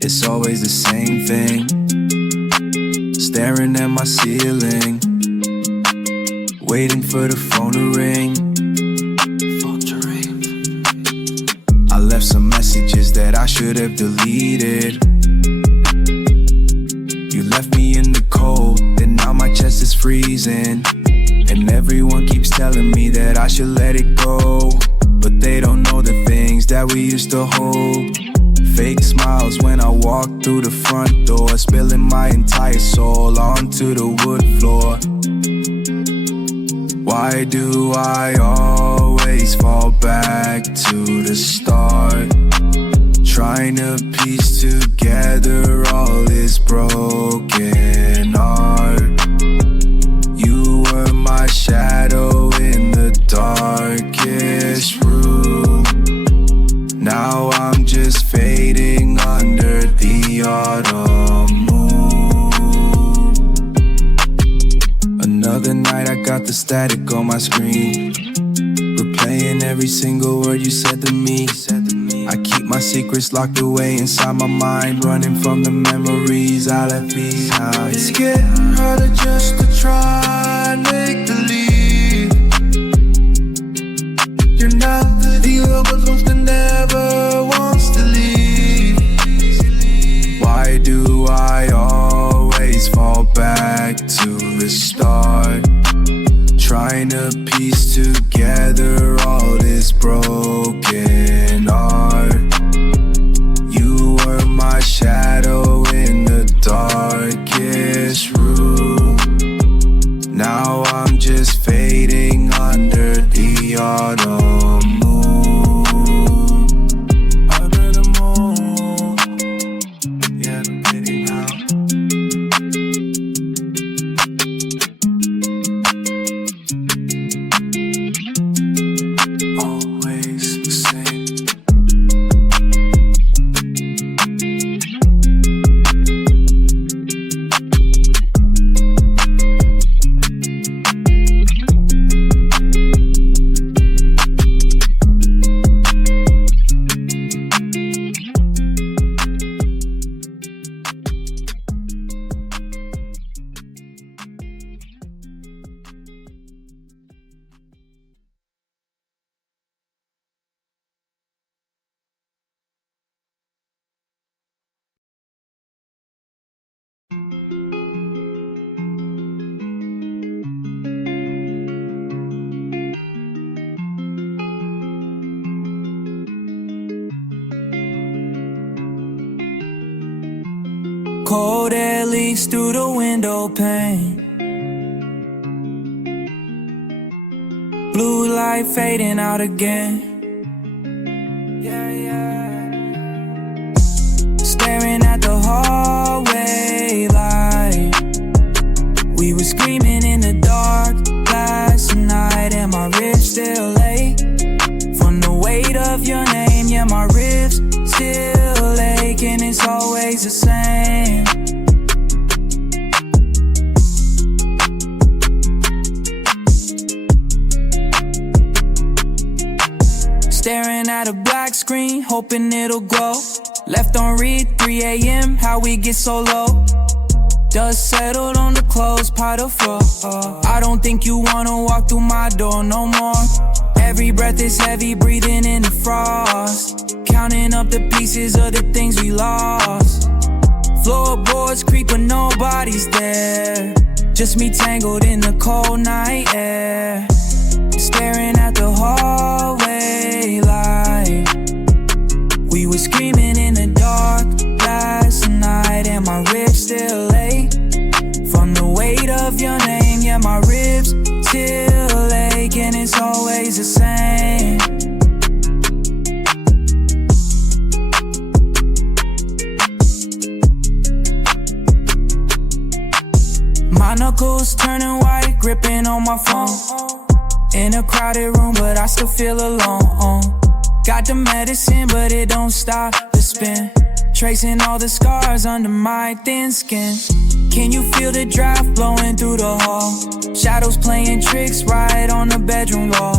It's always the same thing, staring at my ceiling, waiting for the phone to ring. I left some messages that I should have deleted. You left me in the cold, and now my chest is freezing. And everyone keeps telling me that I should let it go, but they don't know the things that we used to hold. Fake smiles when I walk through the front door, spilling my entire soul onto the wood floor. Why do I always fall back to the start? Trying to piece together all this broken art. You were my shadow in the darkest room. Now I'm just fading under the autumn moon. Another night I got the static on my screen, replaying every single word you said to me. I keep my secrets locked away inside my mind, running from the memories I left behind. It's getting harder just to try and make believe you're not the dealer, but something never wants to leave. Why do I always fall back to the start? Trying to piece together all this broken art. You were my shadow in the darkest room. Now I'm just fading under the autumn moon. Under the moon. Yeah, I'm fading now. Cold air leaks through the window pane. Blue light fading out again. Yeah, yeah. Staring at the hallway light. We were screaming in the dark last night, and my ribs still ache from the weight of your name. Yeah, my ribs still ache, and it's always the same. Staring at a black screen, hoping it'll glow. Left on read, 3 a.m., how we get so low. Dust settled on the clothes, pot of floor. I don't think you wanna walk through my door no more. Every breath is heavy, breathing in the frost. Counting up the pieces of the things we lost. Floorboards creep but nobody's there. Just me tangled in the cold night air. Staring at the hallway light. We were screaming in the dark last night, and my ribs still ache from the weight of your name. Yeah, my ribs still ache, and it's always the same. My knuckles turning white, gripping on my phone. In a crowded room, but I still feel alone. Got the medicine, but it don't stop the spin. Tracing all the scars under my thin skin. Can you feel the draft blowing through the hall? Shadows playing tricks right on the bedroom wall.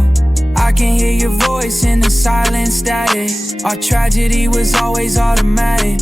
I can hear your voice in the silent static. Our tragedy was always automatic.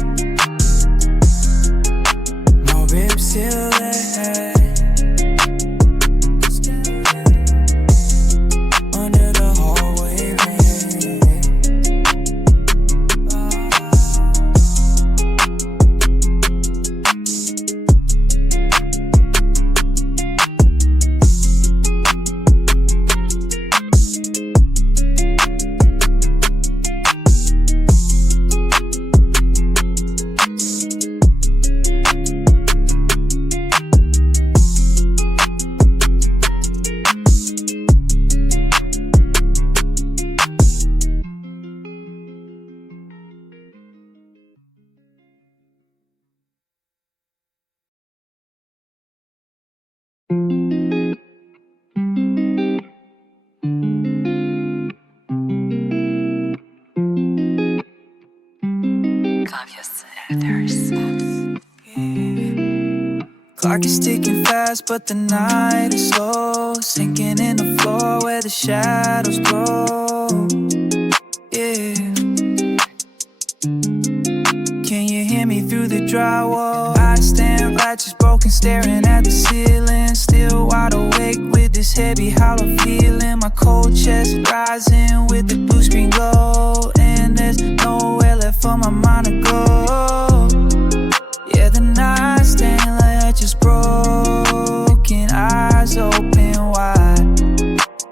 Clock is ticking fast, but the night is slow. Sinking in the floor where the shadows grow. Yeah. Can you hear me through the drywall? Nightstand, latch is broken, staring at the ceiling. Still wide awake with this heavy hollow feeling. My cold chest rising with the blue screen glow. And there's nowhere left for my mind to go. Yeah, the nightstand latch is broken, eyes open wide.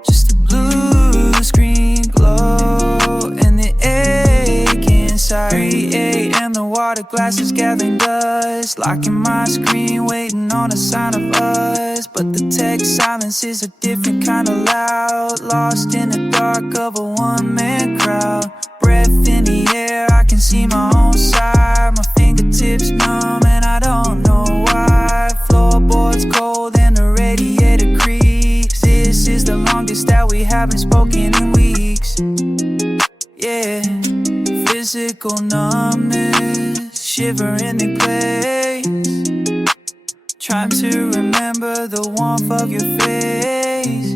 Just a blue screen glow and the ache inside. 3 a.m. the water glass is gathering dust. Locking my screen, waiting on a sign of us. But the text silence is a different kind of loud. Lost in the dark of a one-man crowd. Breath in the air, I can see my own side. My fingertips numb and I don't know why. Floorboards cold and the radiator creaks. This is the longest that we haven't spoken in weeks. Yeah, physical numbness, shivering in place. Trying to remember the warmth of your face.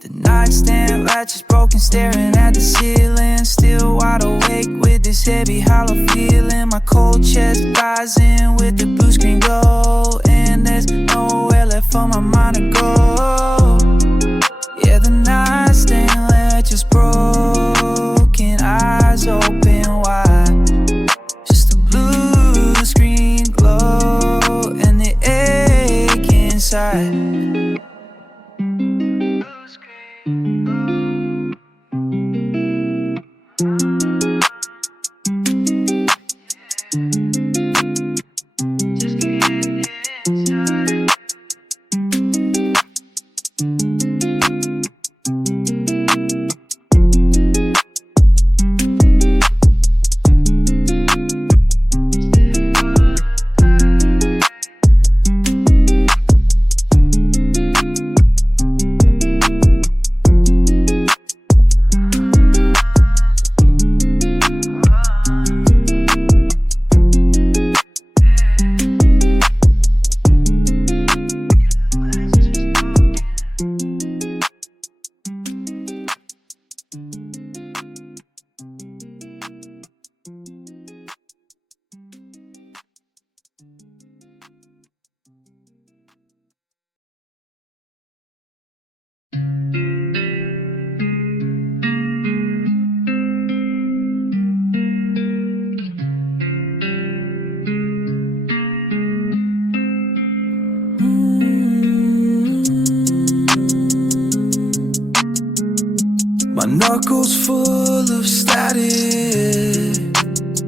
The nightstand latch is broken, staring at the ceiling. Still wide awake with this heavy hollow feeling. My cold chest rising with the blue screen glow. And there's nowhere left for my mind to go. Yeah, the nightstand latch is broken, eyes open wide. Just a blue screen glow and the ache inside. My knuckles full of static,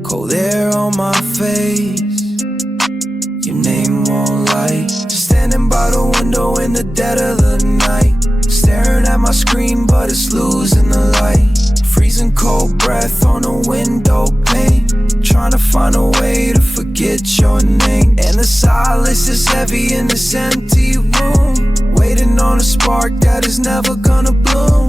cold air on my face. Your name won't light. Standing by the window in the dead of the night, staring at my screen but it's losing the light. Freezing cold breath on the window pane, trying to find a way to forget your name. And the silence is heavy in this empty room, waiting on a spark that is never gonna bloom.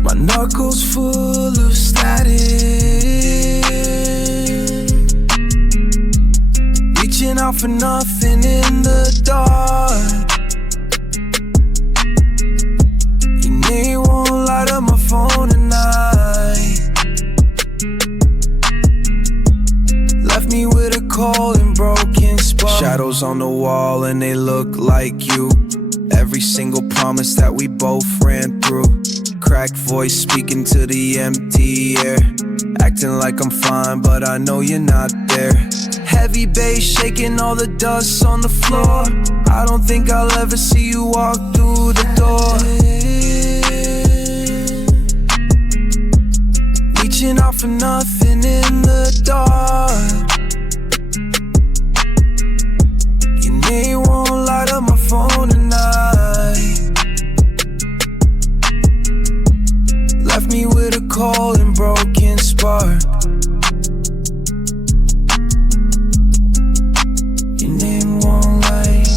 My knuckles full of static, reaching out for nothing in the dark. Your name won't light up my phone tonight. Left me with a cold and broken spark. Shadows on the wall and they look like you. Every single promise that we both ran through. Cracked voice speaking to the empty air, acting like I'm fine, but I know you're not there. Heavy bass shaking all the dust on the floor. I don't think I'll ever see you walk through the door. Reaching out for nothing in the dark. Your name won't light up my phone tonight. Left me with a cold and broken spark. Your name won't light.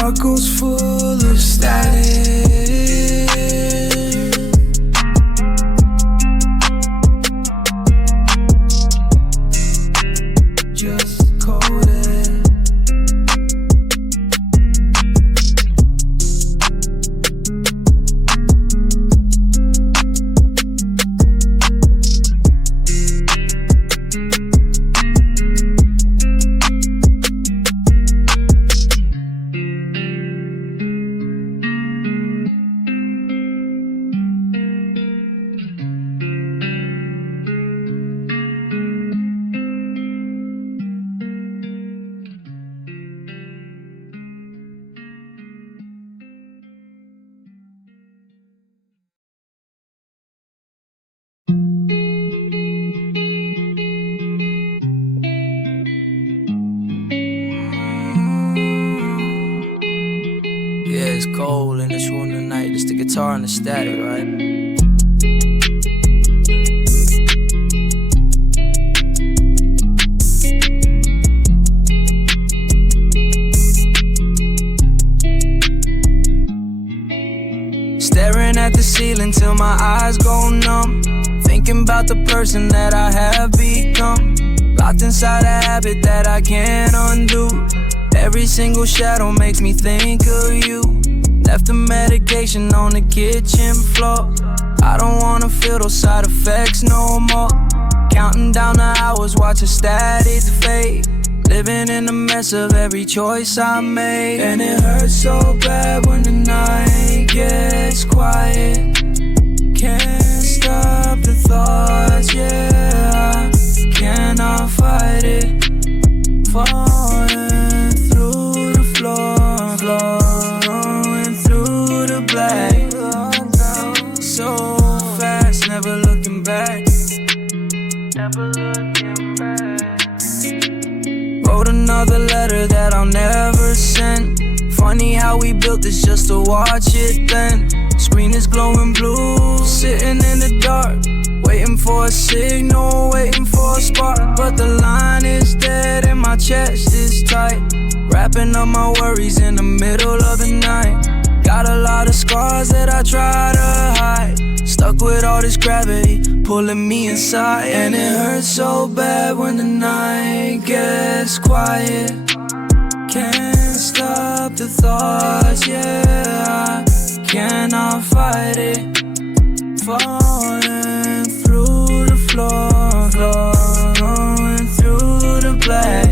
heart goes full of static. Just coded. Yeah, it's cold in this room tonight. It's the guitar and the static, right? Staring at the ceiling till my eyes go numb. Thinking about the person that I have become. Locked inside a habit that I can't undo. Every single shadow makes me think of you. Left the medication on the kitchen floor. I don't wanna feel those side effects no more. Counting down the hours, watching static fade. Living in the mess of every choice I made. And it hurts so bad when the night gets quiet. Can't stop the thoughts, yeah, I cannot fight it. Falling through the floor, flowing through the black. So fast, never looking back. Never looking back. Wrote another letter that I'll never send. Funny how we built this just to watch it then. Screen is glowing blue, sitting in the dark. Waiting for a signal, waiting for a spark. But the line is dead and my chest is tight. Wrapping up my worries in the middle of the night. Got a lot of scars that I try to hide. Stuck with all this gravity, pulling me inside. And it hurts so bad when the night gets quiet. Can't stop the thoughts, yeah, I cannot fight it. Falling through the floor, flowing through the black.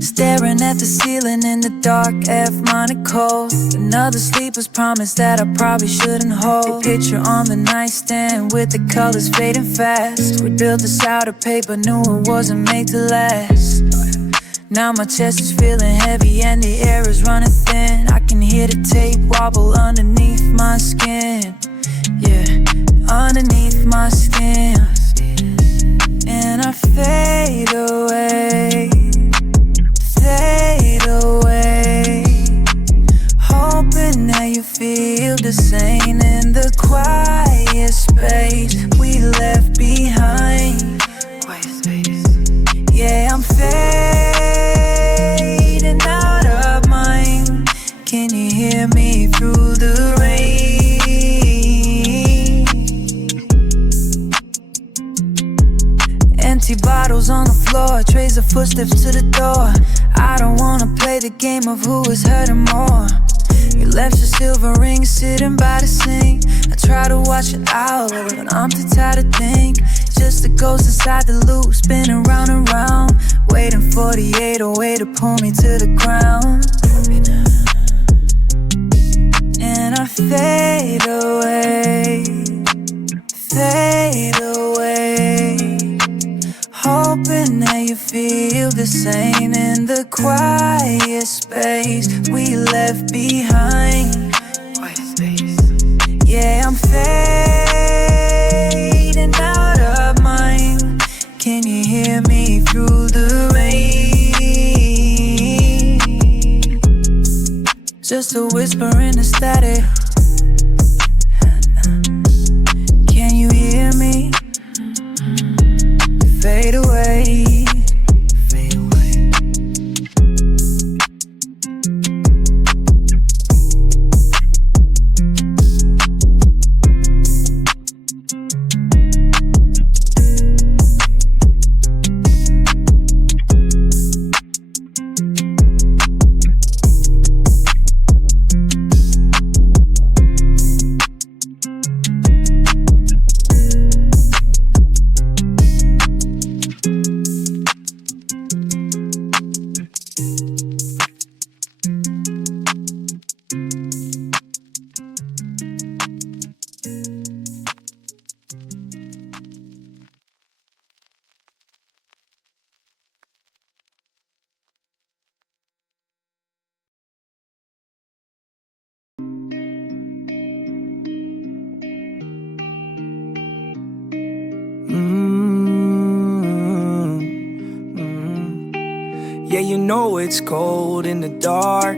Staring at the ceiling in the dark, F-minor cold. Another sleeper's promise that I probably shouldn't hold. Picture on the nightstand with the colors fading fast. We built this out of paper, knew it wasn't made to last. Now my chest is feeling heavy and the air is running thin. I can hear the tape wobble underneath my skin. Yeah, underneath my skin. And I fade away, fade away, hoping that you feel the same in the quiet space we left behind. Quiet space. Yeah, I'm fading out of mind. Can you hear me through the rain? footsteps to the door. I don't wanna play the game of who is hurting more. You left your silver ring sitting by the sink. I try to watch it out, but I'm too tired to think. Just a ghost inside the loop, spinning round and round, waiting for the 808 to pull me to the ground. And I fade away, hoping that you feel the same in the quiet space we left behind. Yeah, I'm fading out of mind. Can you hear me through the rain? Just a whisper in the static. Can you hear me? Fade away. Yeah, you know it's cold in the dark,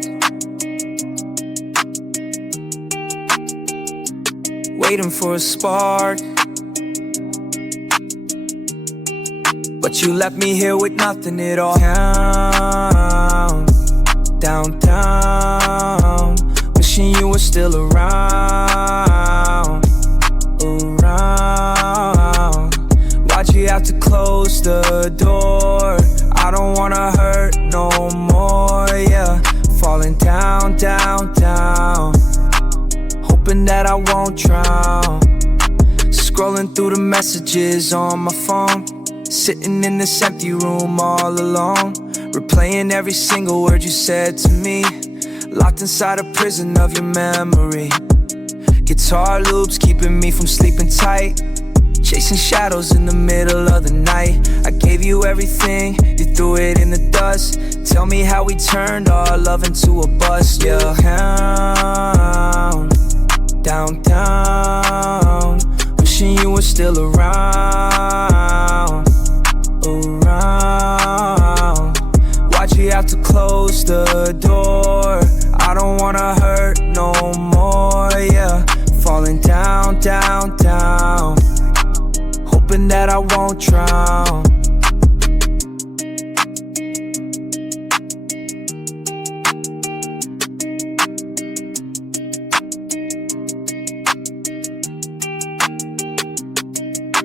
waiting for a spark. But you left me here with nothing at all. Downtown, wishing you were still around. Why'd you have to close the door? I don't wanna hurt no more, yeah. Falling down, hoping that I won't drown. Scrolling through the messages on my phone, sitting in this empty room all alone, replaying every single word you said to me, locked inside a prison of your memory. Guitar loops keeping me from sleeping tight, chasing shadows in the middle of the night. I gave you everything, you threw it in the dust. Tell me how we turned our love into a bust, yeah. Downtown, wishing you were still around. Why'd you have to close the door? I don't wanna hurt no more, yeah. Falling down, hoping that I won't drown.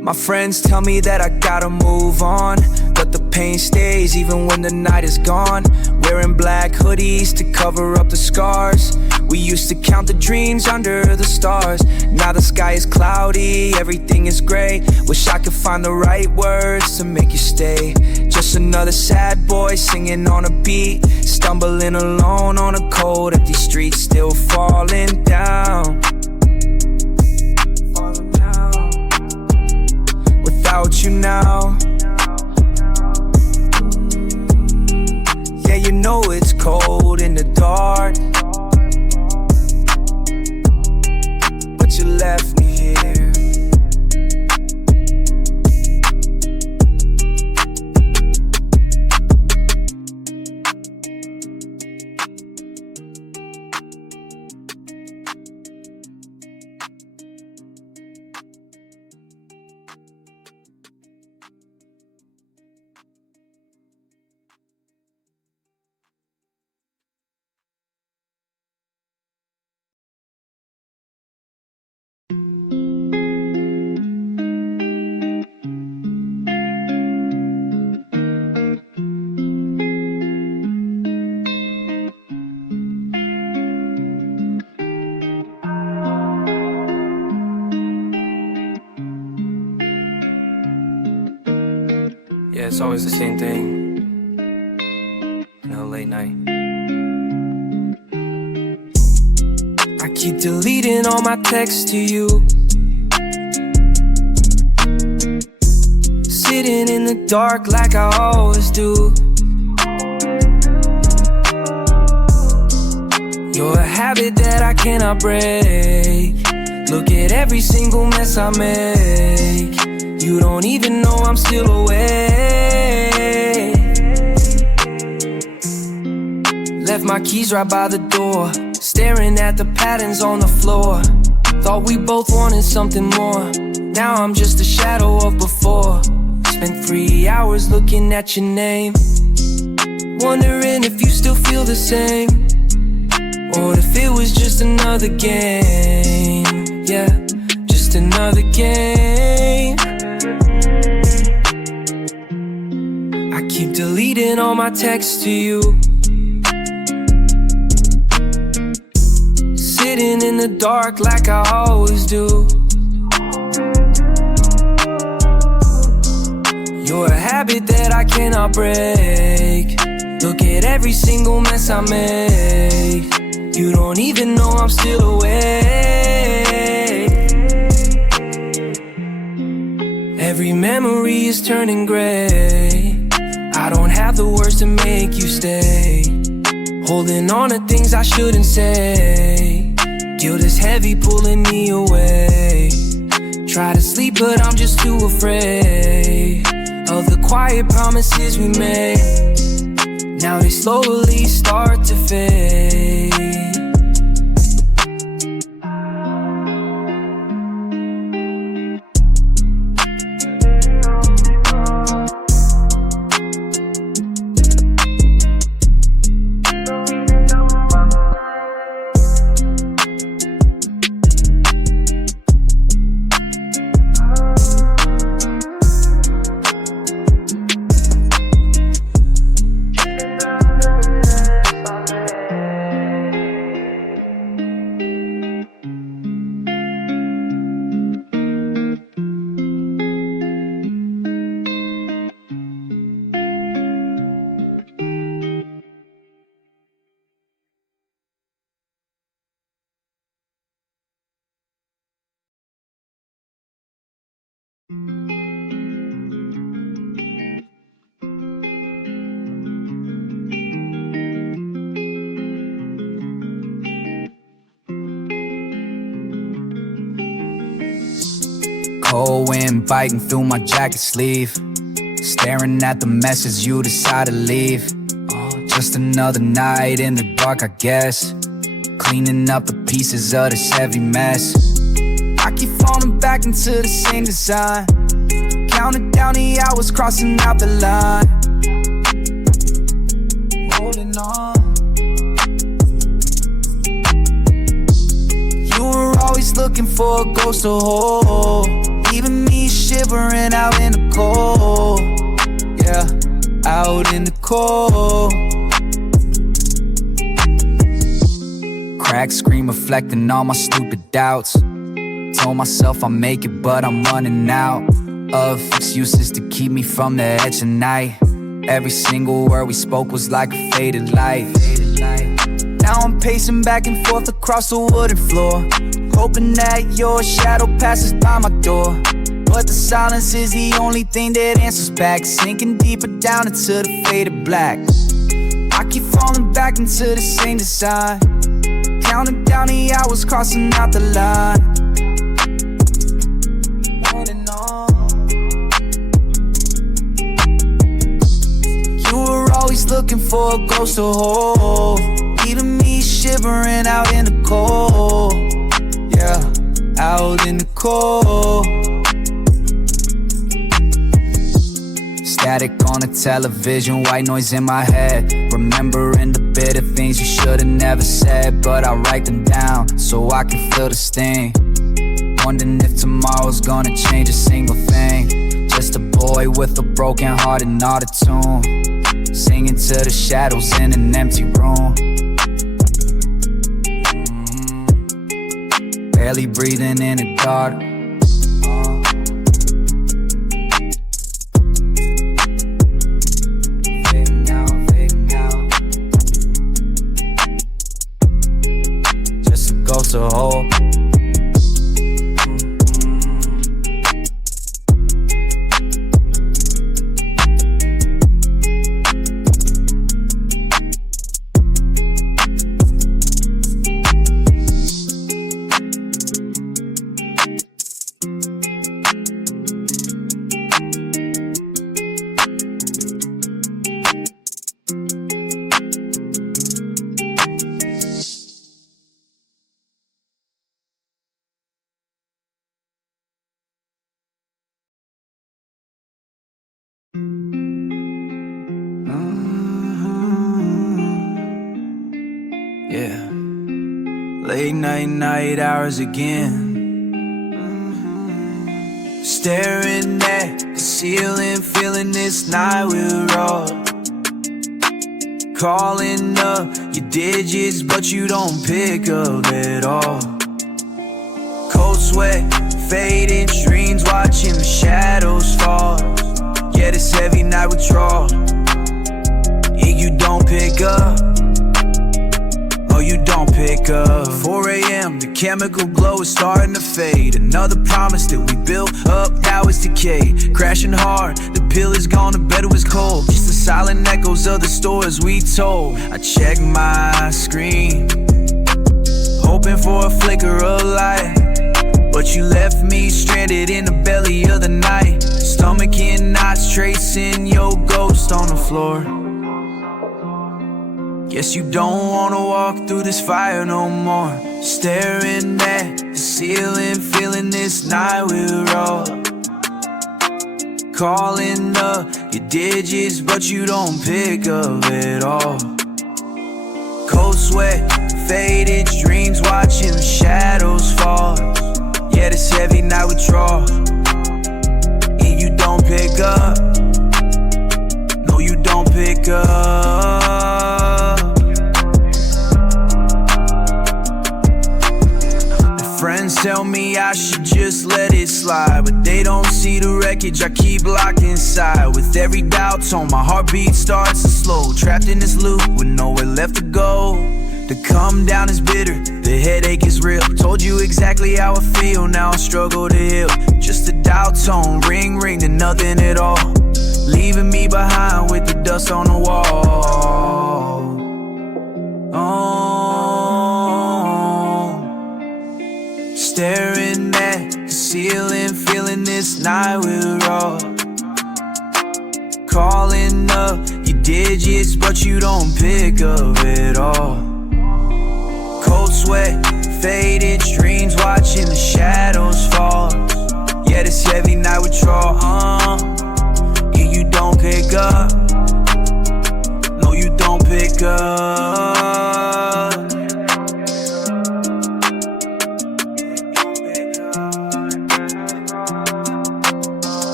My friends tell me that I gotta move on, but the pain stays even when the night is gone. Wearing black hoodies to cover up the scars. We used to count the dreams under the stars. Now the sky is cloudy, everything is gray. Wish I could find the right words to make you stay. Just another sad boy singing on a beat, stumbling alone on a cold empty street, still falling down. Without you now, yeah, you know it's cold in the dark, but you left me here. Yeah, it's always the same thing. You know, late night. I keep deleting all my texts to you. Sitting in the dark like I always do. You're a habit that I cannot break. Look at every single mess I make. You don't even know I'm still awake. Left my keys right by the door, staring at the patterns on the floor. Thought we both wanted something more. Now I'm just a shadow of before. Spent 3 hours looking at your name, wondering if you still feel the same, or if it was just another game. Yeah, just another game. I keep deleting all my texts to you. Sitting in the dark like I always do. You're a habit that I cannot break. Look at every single mess I make. You don't even know I'm still awake. Every memory is turning gray. I don't have the words to make you stay. Holding on to things I shouldn't say. Guilt is heavy pulling me away. Try to sleep but I'm just too afraid of the quiet promises we made. Now they slowly start to fade. Cold wind biting through my jacket sleeve, staring at the messes you decide to leave. Just another night in the dark, I guess, cleaning up the pieces of this heavy mess. I keep falling back into the same design, counting down the hours, crossing out the line. Holding on. You were always looking for a ghost to hold, leaving me shivering out in the cold. Yeah, out in the cold. Cracked screen reflecting all my stupid doubts. Told myself I'll make it, but I'm running out of excuses to keep me from the edge of night. Every single word we spoke was like a faded light. Now I'm pacing back and forth across the wooden floor, hoping that your shadow passes by my door. But the silence is the only thing that answers back, sinking deeper down into the faded black. I keep falling back into the same design, counting down the hours, crossing out the line. Holding on. You were always looking for a ghost to hold, leaving me shivering out in the cold. Yeah, out in the cold. Static on the television, white noise in my head, remembering the bitter things you should've never said. But I write them down so I can feel the sting, wondering if tomorrow's gonna change a single thing. Just a boy with a broken heart and not a tune, singing to the shadows in an empty room. Barely breathing in the dark. to hold. Yeah, late night hours again. Staring at the ceiling, feeling this night will roll. Calling up your digits, but you don't pick up at all. Cold sweat, fading dreams, watching the shadows fall. Yeah, this heavy night withdrawal. Yeah, you don't pick up. Oh, you don't pick up. 4 a.m., the chemical glow is starting to fade. Another promise that we built up, now it's decayed. Crashing hard, the pill is gone, the bed was cold. Just the silent echoes of the stories we told. I check my screen, hoping for a flicker of light, but you left me stranded in the belly of the night. Stomach in knots, tracing your ghost on the floor. Guess you don't wanna walk through this fire no more. Staring at the ceiling, feeling this night will roll. Calling up your digits, but you don't pick up at all. Cold sweat, faded dreams, watching the shadows fall. Yeah, this heavy night withdrawal. And you don't pick up. No, you don't pick up. Friends tell me I should just let it slide, but they don't see the wreckage I keep locked inside. With every doubt tone, my heartbeat starts to slow. Trapped in this loop with nowhere left to go. The come down is bitter, the headache is real. Told you exactly how I feel, now I struggle to heal. Just a doubt tone, ring to nothing at all. Leaving me behind with the dust on the wall. Staring at the ceiling, feeling this night will roll. Calling up your digits, but you don't pick up at all. Cold sweat, faded dreams,